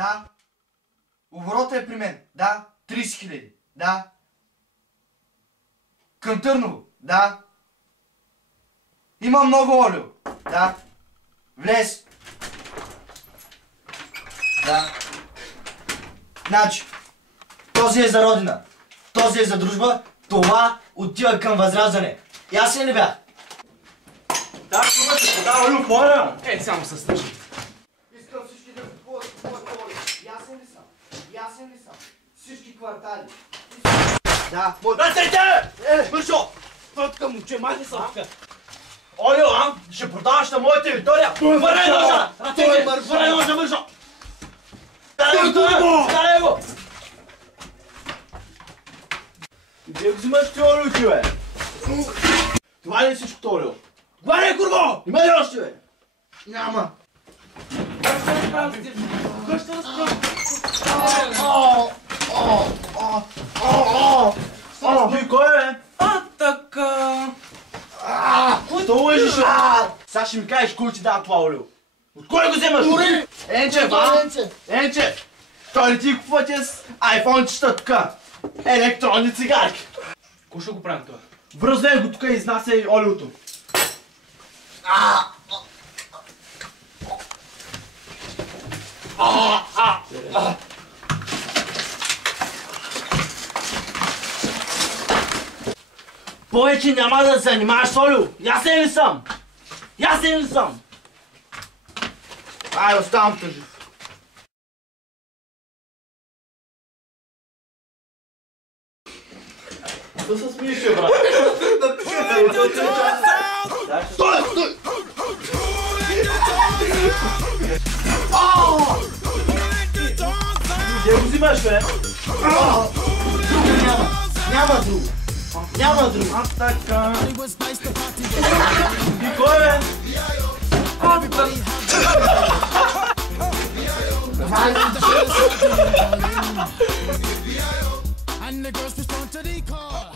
Да. Оборота е при мен. Да. 30 000. Да. Към Търново. Да. Има много олио. Да. Влез. Да. Значи, този е за родина. Този е за дружба. Това отива към Възраждане. Ясен ли бях? Да, това се подава олио в моя. Само се стъжи. Искам всички да купуват олио. Ясен ли съм? Ясен ли съм? Всички квартали. Да. Дайте! Мършо! Това тук момче, махни са тук. Олио, ще продаваш на моя територия. Върнай ножа! Върнай ножа, Мършо! Дай го! Где го взимаш ти олио, ти, бе? Това ли е всичкото олио? Горе, курво! Има ли още, бе? Няма. Кой ще разправи? Ти кой е? Така. Що лъжиш? Сега ще ми кажеш кой ти дава това олио. От кой го вземаш? Дори! Енчев, Енчев! Той ли ти купува тия с айфончета тук? Електронни цигарки. Кой ще го правим това? Връзвай го тук и изнасяй олиото. Повече няма да се занимаваш с олио. Ясен ли съм? Ясен ли съм? Ай, оставам тъжив. Да се смиеш, брат. Стой, стой! Где го взимаш, бе? Друго няма. Няма друго. Няма друго. Така. И кой, бе? And the girls respond to the call.